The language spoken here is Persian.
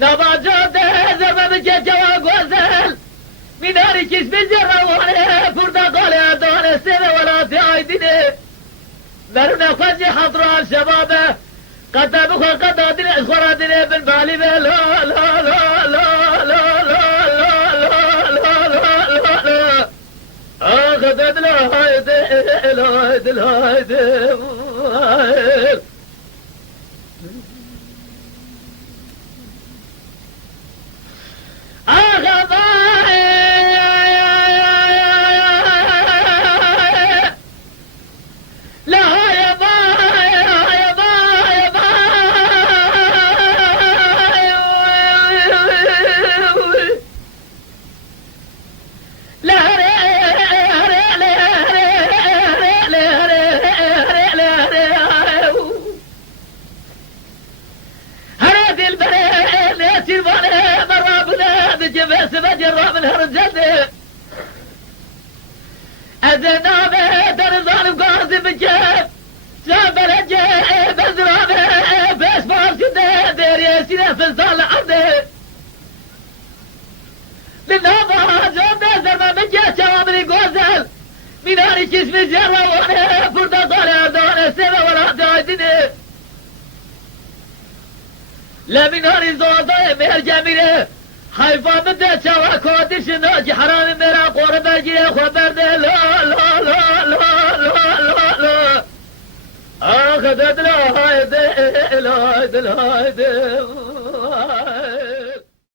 نباجاده زرمه بجه جوا گوزل میناری کش بجره وانه پرتقال دانه سنه ولاتی آیدینه برونه خوزی حضران شبابه قد بخوا قد آدینه خورادینه بالبالی به لا لا لا لا لا لا آخ دل هایده جراب الهرجل أذنابه در ظالم قاضي بجيب جاب الجيب أزرابه بس فارس كده دير يسينا في الظال عرضه للنابه جاب زرما بجيب شوامري قوزل ميناري كسمي جرى وانا فردا طالع دوانا سيبا ولا دايدني لا ميناري زوضي مهر جميله حيفا بده شوا كودش ناجي حرام مرا قرب اجي خبر ده لا لا لا لا لا لا لا اخذت لا هايده لا هايده